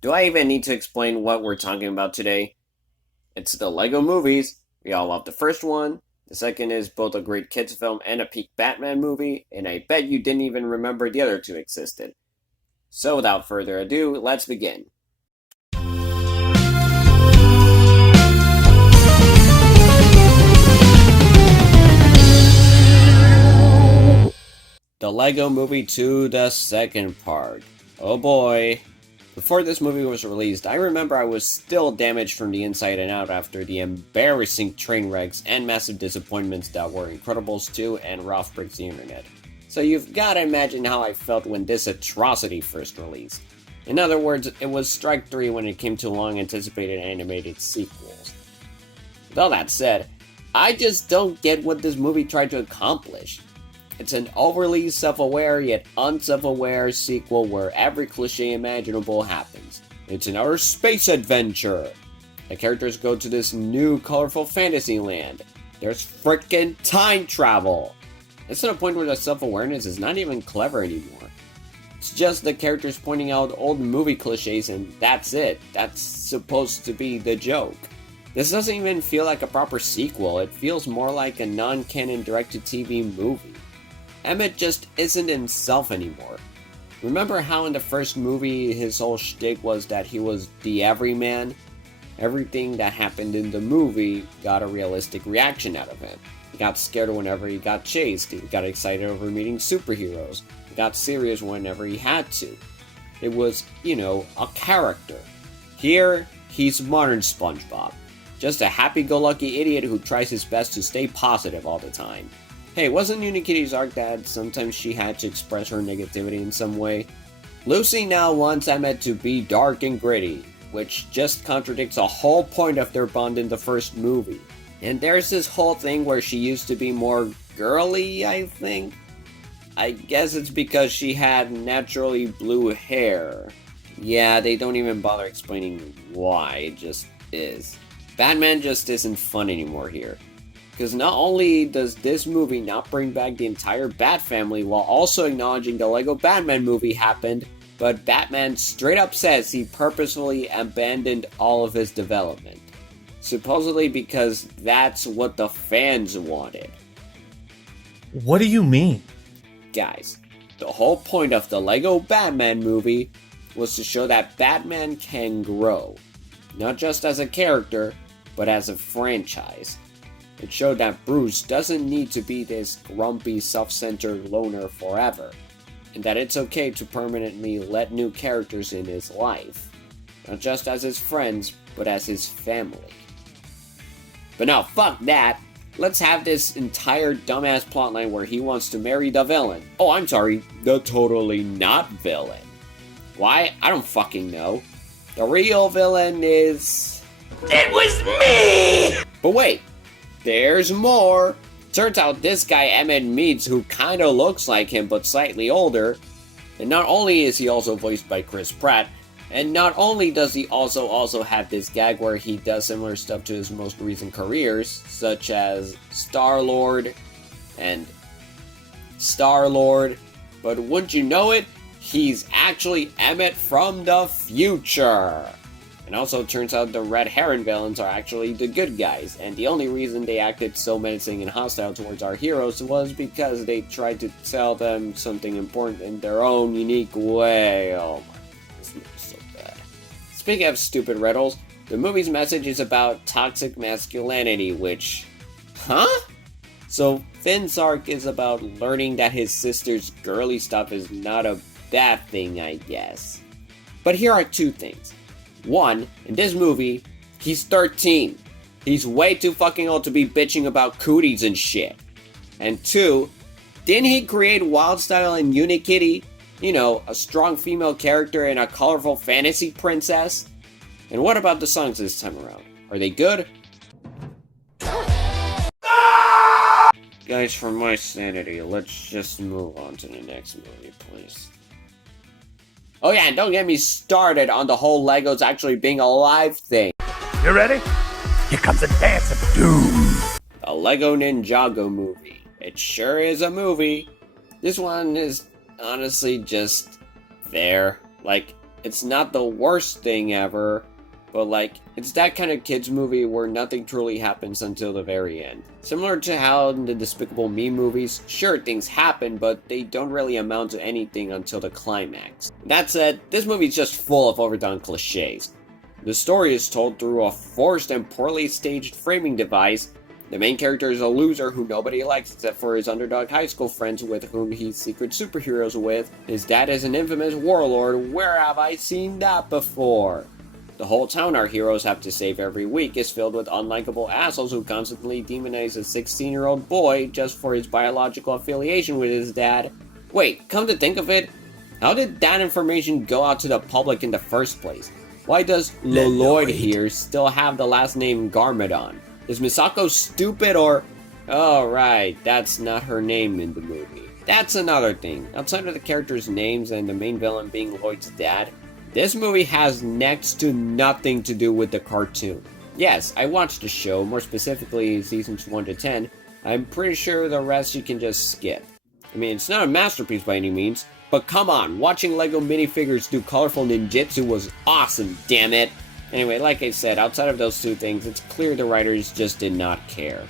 Do I even need to explain what we're talking about today? It's the Lego movies. We all love the first one. The second is both a great kids film and a peak Batman movie, and I bet you didn't even remember the other two existed. So without further ado, let's begin. The Lego Movie 2, the second part. Oh boy. Before this movie was released, I remember I was still damaged from the inside and out after the embarrassing train wrecks and massive disappointments that were Incredibles 2 and Ralph Breaks the Internet. So you've gotta imagine how I felt when this atrocity first released. In other words, it was strike 3 when it came to long anticipated animated sequels. With all that said, I just don't get what this movie tried to accomplish. It's an overly self-aware yet unself-aware sequel where every cliche imaginable happens. It's another space adventure. The characters go to this new colorful fantasy land. There's frickin' time travel. It's to the point where the self-awareness is not even clever anymore. It's just the characters pointing out old movie cliches and that's it. That's supposed to be the joke. This doesn't even feel like a proper sequel. It feels more like a non-canon direct-to-TV movie. Emmett just isn't himself anymore. Remember how in the first movie his whole shtick was that he was the everyman? Everything that happened in the movie got a realistic reaction out of him. He got scared whenever he got chased, he got excited over meeting superheroes, he got serious whenever he had to. It was, a character. Here, he's modern SpongeBob. Just a happy-go-lucky idiot who tries his best to stay positive all the time. Hey, wasn't Unikitty's arc that sometimes she had to express her negativity in some way? Lucy now wants Emmett to be dark and gritty, which just contradicts the whole point of their bond in the first movie. And there's this whole thing where she used to be more girly, I think? I guess it's because she had naturally blue hair. Yeah, they don't even bother explaining why, it just is. Batman just isn't fun anymore here. Because not only does this movie not bring back the entire Bat family while also acknowledging the Lego Batman movie happened, but Batman straight up says he purposefully abandoned all of his development. Supposedly because that's what the fans wanted. What do you mean? Guys, the whole point of the Lego Batman movie was to show that Batman can grow. Not just as a character, but as a franchise. It showed that Bruce doesn't need to be this grumpy, self-centered loner forever, and that it's okay to permanently let new characters in his life, not just as his friends, but as his family. But now, fuck that! Let's have this entire dumbass plotline where he wants to marry the villain. Oh, I'm sorry, the totally not villain. Why? I don't fucking know. The real villain is... It was me! But wait! There's more! Turns out this guy Emmett meets who kinda looks like him but slightly older, and not only is he also voiced by Chris Pratt, and not only does he also have this gag where he does similar stuff to his most recent careers, such as Star-Lord, but wouldn't you know it, he's actually Emmett from the future! And also, it turns out the Red Heron villains are actually the good guys, and the only reason they acted so menacing and hostile towards our heroes was because they tried to tell them something important in their own unique way. Oh my, this movie's so bad. Speaking of stupid riddles, the movie's message is about toxic masculinity, which... Huh? So, Finn's arc is about learning that his sister's girly stuff is not a bad thing, I guess. But here are two things. One, in this movie, he's 13. He's way too fucking old to be bitching about cooties and shit. And two, didn't he create Wildstyle and Unikitty? A strong female character and a colorful fantasy princess? And what about the songs this time around? Are they good? Guys, for my sanity, let's just move on to the next movie, please. Oh yeah, and don't get me started on the whole Legos actually being a live thing. You ready? Here comes a dance of doom. The Lego Ninjago Movie. It sure is a movie. This one is honestly just there. Like, it's not the worst thing ever, but like, it's that kind of kids movie where nothing truly happens until the very end. Similar to how in the Despicable Me movies, sure, things happen, but they don't really amount to anything until the climax. That said, this movie's just full of overdone cliches. The story is told through a forced and poorly staged framing device. The main character is a loser who nobody likes except for his underdog high school friends with whom he's secret superheroes with. His dad is an infamous warlord. Where have I seen that before? The whole town our heroes have to save every week is filled with unlikable assholes who constantly demonize a 16-year-old boy just for his biological affiliation with his dad. Wait, come to think of it, how did that information go out to the public in the first place? Why does Lloyd here still have the last name Garmadon? Is Misako stupid or... Oh right, that's not her name in the movie. That's another thing. Outside of the characters' names and the main villain being Lloyd's dad, this movie has next to nothing to do with the cartoon. Yes, I watched the show, more specifically seasons 1 to 10. I'm pretty sure the rest you can just skip. I mean, it's not a masterpiece by any means, but come on, watching Lego minifigures do colorful ninjutsu was awesome, damn it! Anyway, like I said, outside of those two things, it's clear the writers just did not care.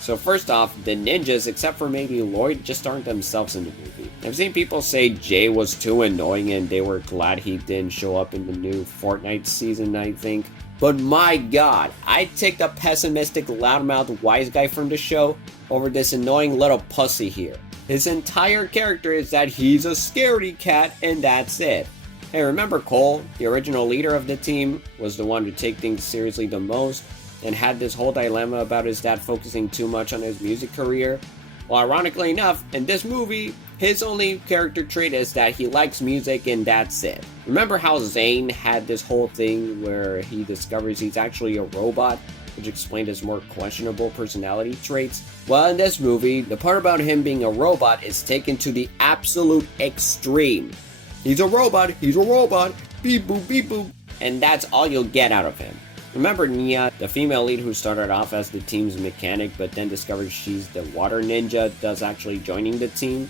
So first off, the ninjas, except for maybe Lloyd, just aren't themselves in the movie. I've seen people say Jay was too annoying and they were glad he didn't show up in the new Fortnite season, I think. But my god, I'd take the pessimistic, loudmouth wise guy from the show over this annoying little pussy here. His entire character is that he's a scaredy cat and that's it. Hey, remember Cole, the original leader of the team, was the one to take things seriously the most, and had this whole dilemma about his dad focusing too much on his music career? Well, ironically enough, in this movie, his only character trait is that he likes music and that's it. Remember how Zane had this whole thing where he discovers he's actually a robot, which explained his more questionable personality traits? Well, in this movie, the part about him being a robot is taken to the absolute extreme. He's a robot, beep boop, and that's all you'll get out of him. Remember Nia, the female lead who started off as the team's mechanic but then discovered she's the water ninja thus actually joining the team?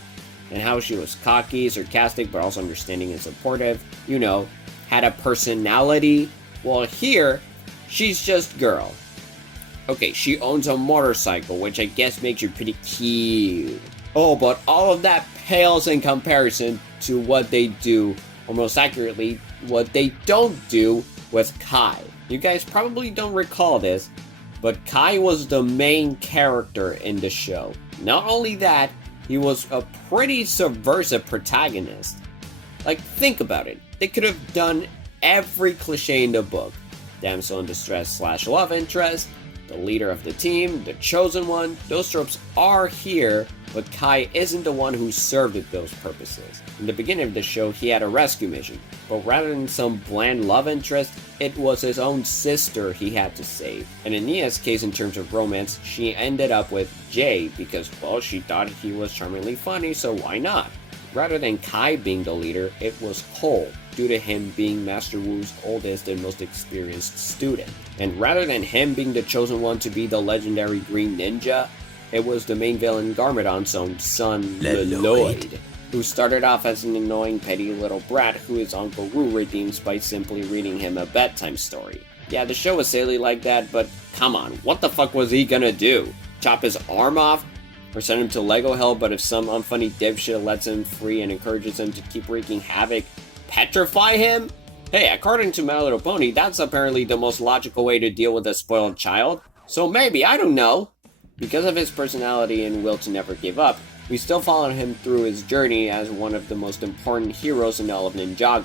And how she was cocky, sarcastic, but also understanding and supportive, you know, had a personality? Well here, she's just girl. Okay, she owns a motorcycle, which I guess makes you pretty cute. Oh, but all of that pales in comparison to what they do, or most accurately, what they don't do with Kai. You guys probably don't recall this, but Kai was the main character in the show. Not only that, he was a pretty subversive protagonist. Like, think about it. They could have done every cliche in the book. Damsel in distress / love interest, the leader of the team, the chosen one. Those tropes are here, but Kai isn't the one who served those purposes. In the beginning of the show, he had a rescue mission, but rather than some bland love interest, it was his own sister he had to save. And in Nia's case, in terms of romance, she ended up with Jay because, well, she thought he was charmingly funny, so why not? Rather than Kai being the leader, it was Cole, due to him being Master Wu's oldest and most experienced student. And rather than him being the chosen one to be the legendary Green Ninja, it was the main villain Garmadon's own son, Lloyd, who started off as an annoying petty little brat who his Uncle Wu redeems by simply reading him a bedtime story. Yeah, the show was silly like that, but come on, what the fuck was he gonna do? Chop his arm off? Or send him to Lego Hell, but if some unfunny dipshit lets him free and encourages him to keep wreaking havoc, petrify him? Hey, according to My Little Pony, that's apparently the most logical way to deal with a spoiled child. So maybe, I don't know. Because of his personality and will to never give up, we still follow him through his journey as one of the most important heroes in all of Ninjago.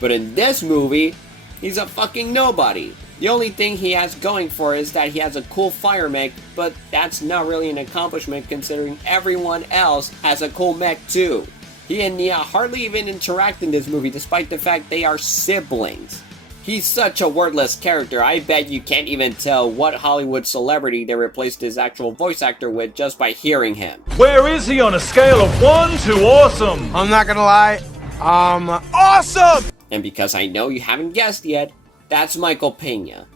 But in this movie, he's a fucking nobody. The only thing he has going for is that he has a cool fire mech, but that's not really an accomplishment considering everyone else has a cool mech too. He and Nia hardly even interact in this movie despite the fact they are siblings. He's such a wordless character, I bet you can't even tell what Hollywood celebrity they replaced his actual voice actor with just by hearing him. Where is he on a scale of 1 to awesome? I'm not gonna lie, awesome! And because I know you haven't guessed yet, that's Michael Pena.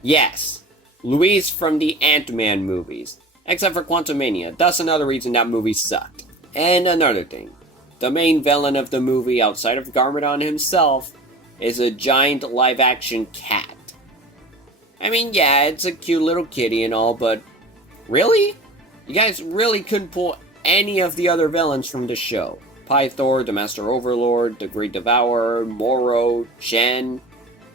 Yes, Luis from the Ant-Man movies, except for Quantumania, thus another reason that movie sucked. And another thing, The main villain of the movie, outside of Garmadon himself, is a giant live-action cat. I mean, yeah, it's a cute little kitty and all, but really? You guys really couldn't pull any of the other villains from the show. Pythor, the Master Overlord, the Great Devourer, Moro, Shen.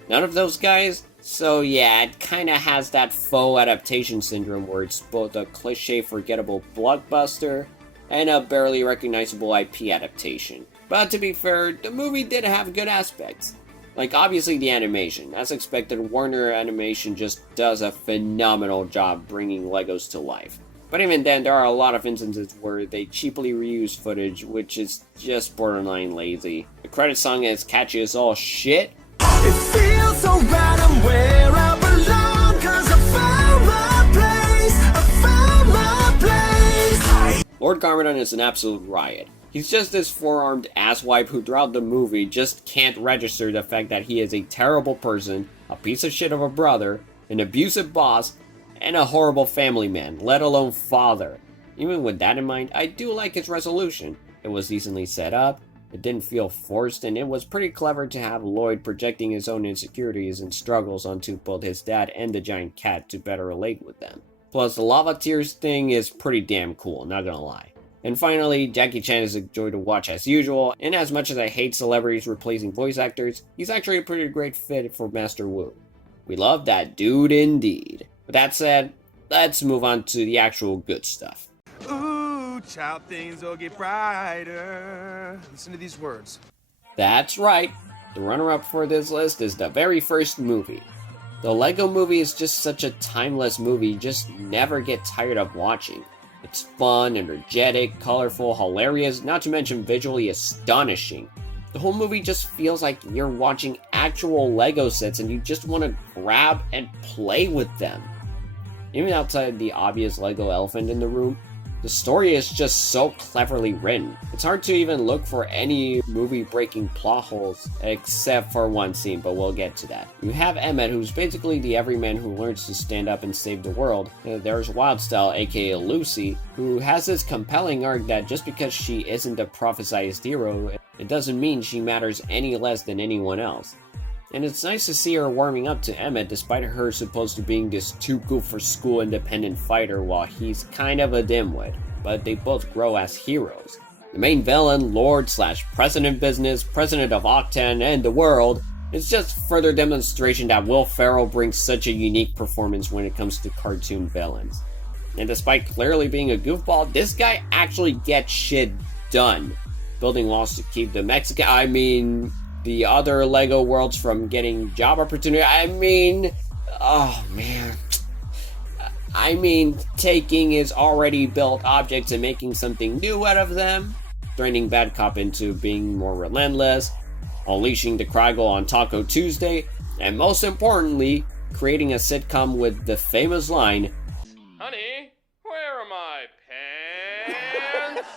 None of those guys? So yeah, it kinda has that faux adaptation syndrome where it's both a cliche forgettable blockbuster and a barely recognizable IP adaptation. But to be fair, the movie did have good aspects. Like, obviously the animation. As expected, Warner Animation just does a phenomenal job bringing Legos to life. But even then, there are a lot of instances where they cheaply reuse footage, which is just borderline lazy. The credit song is catchy as all shit. It feels so right, I'm where I belong, 'cause I found my place. Lord Garmadon is an absolute riot. He's just this four-armed asswipe who throughout the movie just can't register the fact that he is a terrible person, a piece of shit of a brother, an abusive boss, and a horrible family man, let alone father. Even with that in mind, I do like his resolution. It was decently set up, it didn't feel forced, and it was pretty clever to have Lloyd projecting his own insecurities and struggles onto both his dad and the giant cat to better relate with them. Plus, the lava tears thing is pretty damn cool, not gonna lie. And finally, Jackie Chan is a joy to watch as usual, and as much as I hate celebrities replacing voice actors, he's actually a pretty great fit for Master Wu. We love that dude indeed. With that said, let's move on to the actual good stuff. Ooh, child, things will get brighter. Listen to these words. That's right, the runner-up for this list is the very first movie. The Lego Movie is just such a timeless movie you just never get tired of watching. It's fun, energetic, colorful, hilarious, not to mention visually astonishing. The whole movie just feels like you're watching actual Lego sets and you just want to grab and play with them. Even outside the obvious Lego elephant in the room, the story is just so cleverly written. It's hard to even look for any movie-breaking plot holes, except for one scene, but we'll get to that. You have Emmett, who's basically the everyman who learns to stand up and save the world. There's Wildstyle, aka Lucy, who has this compelling arc that just because she isn't a prophesized hero, it doesn't mean she matters any less than anyone else. And it's nice to see her warming up to Emmett despite her supposed to being this too good for school independent fighter while he's kind of a dimwit, but they both grow as heroes. The main villain, Lord/President Business, President of Octan and the world, is just further demonstration that Will Ferrell brings such a unique performance when it comes to cartoon villains. And despite clearly being a goofball, this guy actually gets shit done. Building walls to keep the the other Lego worlds from getting job opportunity. Taking his already built objects and making something new out of them, training Bad Cop into being more relentless, unleashing the Kraggle on Taco Tuesday, and most importantly, creating a sitcom with the famous line, Honey, where are my pants?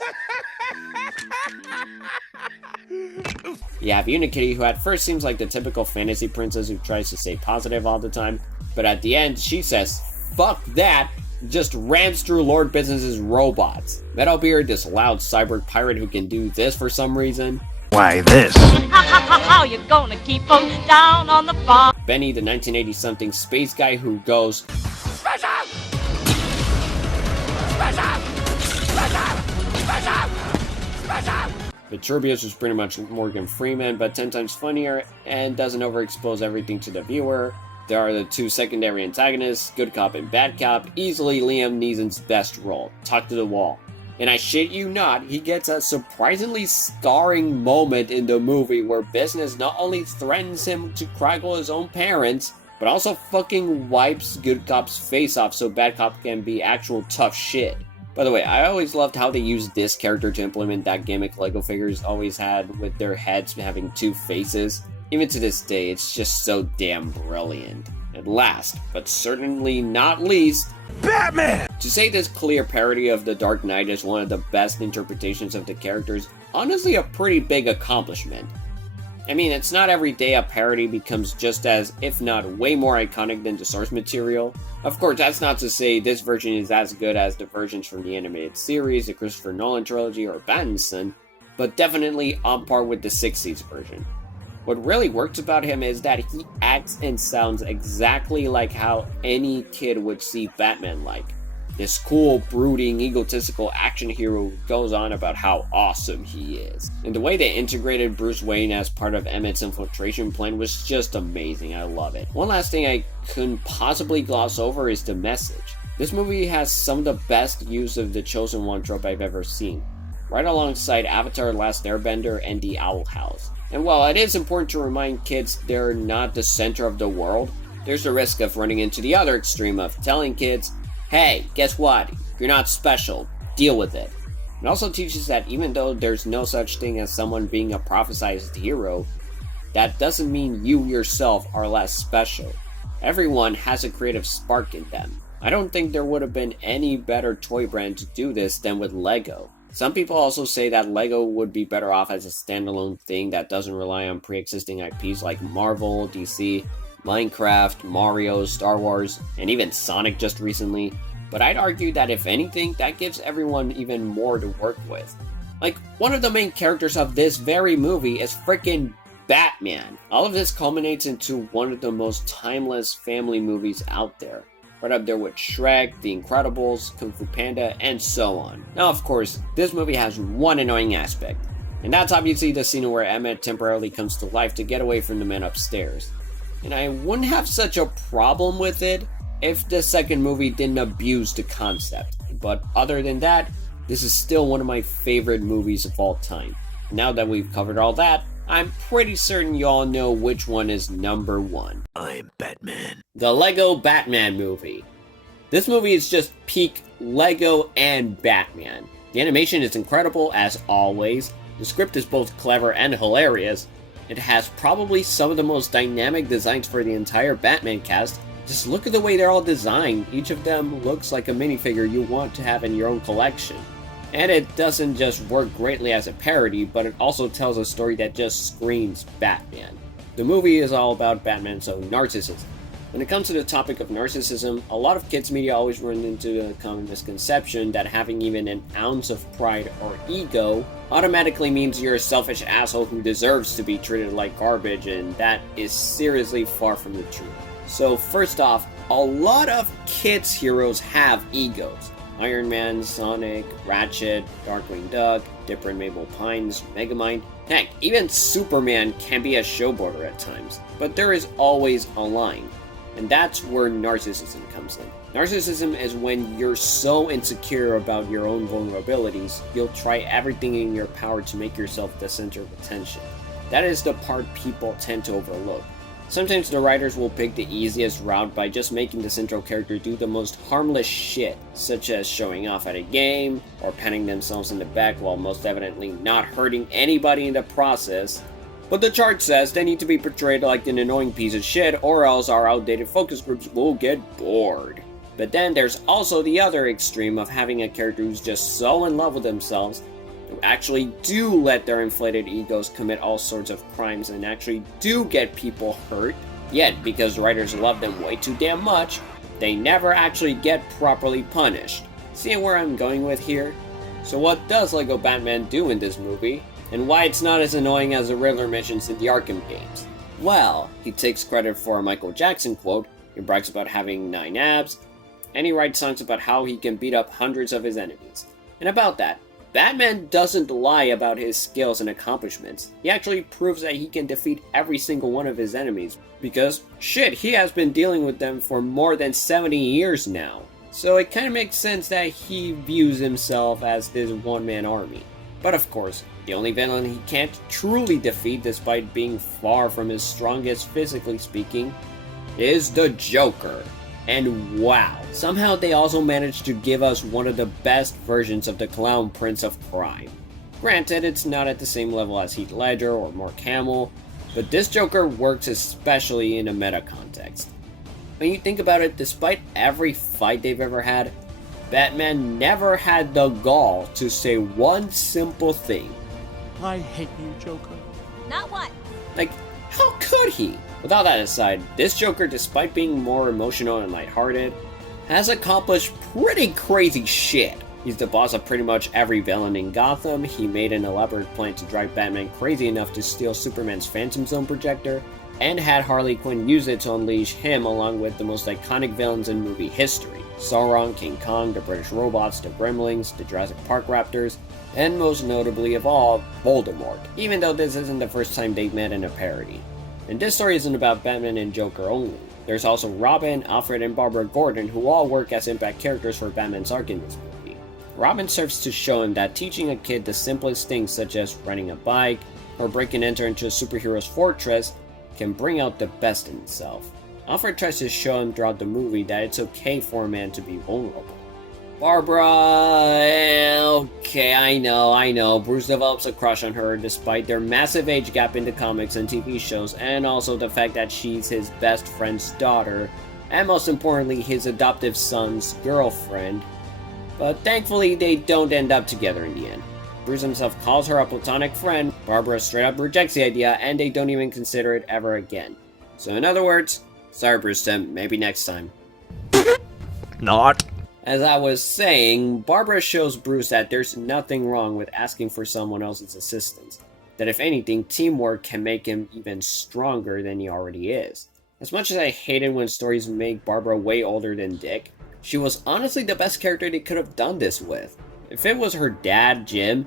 You have Unikitty, who at first seems like the typical fantasy princess who tries to stay positive all the time, but at the end she says, fuck that, just rams through Lord Business's robots. Metalbeard, this loud cyborg pirate who can do this for some reason. Why this? How you gonna keep 'em down on the farm? Benny, the 1980-something space guy who goes, Vitruvius was pretty much Morgan Freeman, but 10 times funnier, and doesn't overexpose everything to the viewer. There are the two secondary antagonists, Good Cop and Bad Cop, easily Liam Neeson's best role, talk to the wall. And I shit you not, he gets a surprisingly scarring moment in the movie where Business not only threatens him to Kraggle his own parents, but also fucking wipes Good Cop's face off so Bad Cop can be actual tough shit. By the way, I always loved how they used this character to implement that gimmick Lego figures always had with their heads having two faces. Even to this day, it's just so damn brilliant. And last, but certainly not least, Batman! To say this clear parody of The Dark Knight is one of the best interpretations of the characters, honestly a pretty big accomplishment. I mean, it's not every day a parody becomes just as, if not way more iconic than the source material. Of course, that's not to say this version is as good as the versions from the animated series, the Christopher Nolan trilogy, or Pattinson, but definitely on par with the 60s version. What really works about him is that he acts and sounds exactly like how any kid would see Batman like. This cool, brooding, egotistical action hero who goes on about how awesome he is. And the way they integrated Bruce Wayne as part of Emmett's infiltration plan was just amazing. I love it. One last thing I couldn't possibly gloss over is the message. This movie has some of the best use of the Chosen One trope I've ever seen, right alongside Avatar: Last Airbender and The Owl House. And while it is important to remind kids they're not the center of the world, there's the risk of running into the other extreme of telling kids, hey, guess what? You're not special. Deal with it. It also teaches that even though there's no such thing as someone being a prophesized hero, that doesn't mean you yourself are less special. Everyone has a creative spark in them. I don't think there would have been any better toy brand to do this than with Lego. Some people also say that Lego would be better off as a standalone thing that doesn't rely on pre-existing IPs like Marvel, DC, Minecraft, Mario, Star Wars, and even Sonic just recently. But I'd argue that if anything, that gives everyone even more to work with. Like, one of the main characters of this very movie is freaking Batman. All of this culminates into one of the most timeless family movies out there. Right up there with Shrek, The Incredibles, Kung Fu Panda, and so on. Now, of course, this movie has one annoying aspect, and that's obviously the scene where Emmett temporarily comes to life to get away from the men upstairs. And I wouldn't have such a problem with it if the second movie didn't abuse the concept. But other than that, this is still one of my favorite movies of all time. Now that we've covered all that, I'm pretty certain you all know which one is number one. I'm Batman. The Lego Batman movie. This movie is just peak Lego and Batman. The animation is incredible as always. The script is both clever and hilarious. It has probably some of the most dynamic designs for the entire Batman cast. Just look at the way they're all designed. Each of them looks like a minifigure you want to have in your own collection. And it doesn't just work greatly as a parody, but it also tells a story that just screams Batman. The movie is all about Batman's own narcissism. When it comes to the topic of narcissism, a lot of kids media always run into the common misconception that having even an ounce of pride or ego automatically means you're a selfish asshole who deserves to be treated like garbage, and that is seriously far from the truth. So first off, a lot of kids' heroes have egos. Iron Man, Sonic, Ratchet, Darkwing Duck, Dipper and Mabel Pines, Megamind. Heck, even Superman can be a showboater at times. But there is always a line. And that's where narcissism comes in. Narcissism is when you're so insecure about your own vulnerabilities, you'll try everything in your power to make yourself the center of attention. That is the part people tend to overlook. Sometimes the writers will pick the easiest route by just making the central character do the most harmless shit, such as showing off at a game, or patting themselves in the back while most evidently not hurting anybody in the process. But the chart says they need to be portrayed like an annoying piece of shit, or else our outdated focus groups will get bored. But then there's also the other extreme of having a character who's just so in love with themselves who actually do let their inflated egos commit all sorts of crimes and actually do get people hurt. Yet, because writers love them way too damn much, they never actually get properly punished. See where I'm going with here? So what does Lego Batman do in this movie? And why it's not as annoying as the Riddler missions in the Arkham games? Well, he takes credit for a Michael Jackson quote, he brags about having 9 abs, and he writes songs about how he can beat up hundreds of his enemies. And about that, Batman doesn't lie about his skills and accomplishments. He actually proves that he can defeat every single one of his enemies, because, shit, he has been dealing with them for more than 70 years now. So it kinda makes sense that he views himself as this one-man army. But of course, the only villain he can't truly defeat, despite being far from his strongest physically speaking, is the Joker. And wow, somehow they also managed to give us one of the best versions of the Clown Prince of Crime. Granted, it's not at the same level as Heath Ledger or Mark Hamill, but this Joker works especially in a meta context. When you think about it, despite every fight they've ever had, Batman never had the gall to say one simple thing. I hate you, Joker. Not what? Like, how could he? With all that aside, this Joker, despite being more emotional and lighthearted, has accomplished pretty crazy shit. He's the boss of pretty much every villain in Gotham. He made an elaborate plan to drive Batman crazy enough to steal Superman's Phantom Zone projector, and had Harley Quinn use it to unleash him along with the most iconic villains in movie history. Sauron, King Kong, the British robots, the Gremlins, the Jurassic Park Raptors, and most notably of all, Voldemort, even though this isn't the first time they've met in a parody. And this story isn't about Batman and Joker only. There's also Robin, Alfred, and Barbara Gordon, who all work as impact characters for Batman's arc in this movie. Robin serves to show him that teaching a kid the simplest things such as riding a bike, or break and enter into a superhero's fortress, can bring out the best in himself. Alfred tries to show him throughout the movie that it's okay for a man to be vulnerable. Barbara, okay, I know, Bruce develops a crush on her despite their massive age gap in the comics and TV shows, and also the fact that she's his best friend's daughter, and most importantly, his adoptive son's girlfriend. But thankfully, they don't end up together in the end. Bruce himself calls her a platonic friend, Barbara straight up rejects the idea, and they don't even consider it ever again. So in other words, sorry Bruce Tim, maybe next time. Not. As I was saying, Barbara shows Bruce that there's nothing wrong with asking for someone else's assistance. That if anything, teamwork can make him even stronger than he already is. As much as I hated when stories make Barbara way older than Dick, she was honestly the best character they could have done this with. If it was her dad, Jim,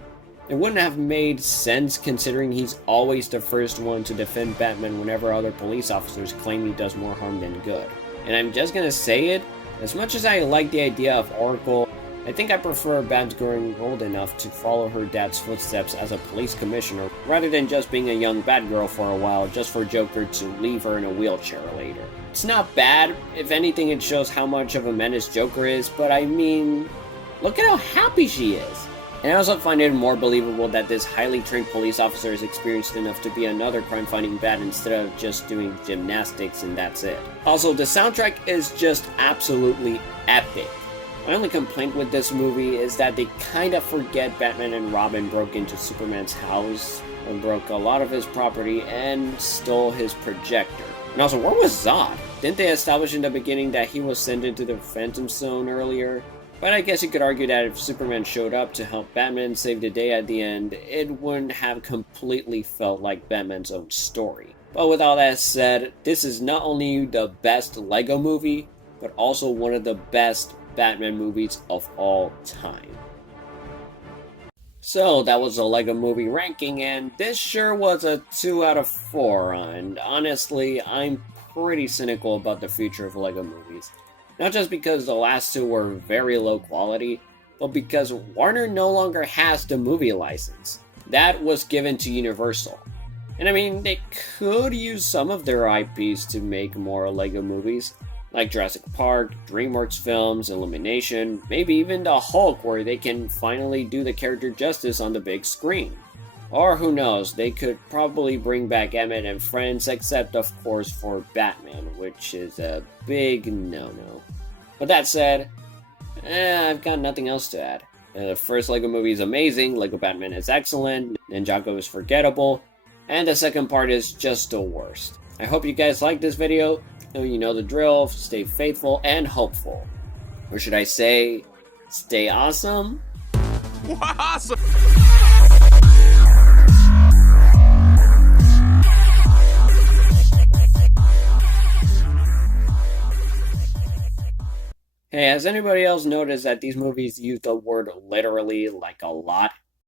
it wouldn't have made sense considering he's always the first one to defend Batman whenever other police officers claim he does more harm than good. And I'm just gonna say it, as much as I like the idea of Oracle, I think I prefer Babs growing old enough to follow her dad's footsteps as a police commissioner, rather than just being a young Batgirl for a while just for Joker to leave her in a wheelchair later. It's not bad, if anything it shows how much of a menace Joker is, but I mean, look at how happy she is! And I also find it more believable that this highly trained police officer is experienced enough to be another crime-fighting bat instead of just doing gymnastics and that's it. Also, the soundtrack is just absolutely epic. My only complaint with this movie is that they kinda forget Batman and Robin broke into Superman's house, and broke a lot of his property, and stole his projector. And also, where was Zod? Didn't they establish in the beginning that he was sent into the Phantom Zone earlier? But I guess you could argue that if Superman showed up to help Batman save the day at the end, it wouldn't have completely felt like Batman's own story. But with all that said, this is not only the best LEGO movie, but also one of the best Batman movies of all time. So that was a LEGO Movie ranking, and this sure was a 2 out of 4, and honestly, I'm pretty cynical about the future of LEGO movies. Not just because the last two were very low quality, but because Warner no longer has the movie license. That was given to Universal. And I mean, they could use some of their IPs to make more LEGO movies, like Jurassic Park, DreamWorks films, Illumination, maybe even the Hulk where they can finally do the character justice on the big screen. Or who knows, they could probably bring back Emmett and Friends, except of course for Batman, which is a big no-no. But that said, I've got nothing else to add. The first LEGO movie is amazing, LEGO Batman is excellent, Ninjago is forgettable, and the second part is just the worst. I hope you guys liked this video. You know the drill, stay faithful and hopeful. Or should I say, stay awesome? Awesome! Hey, has anybody else noticed that these movies use the word literally like a lot?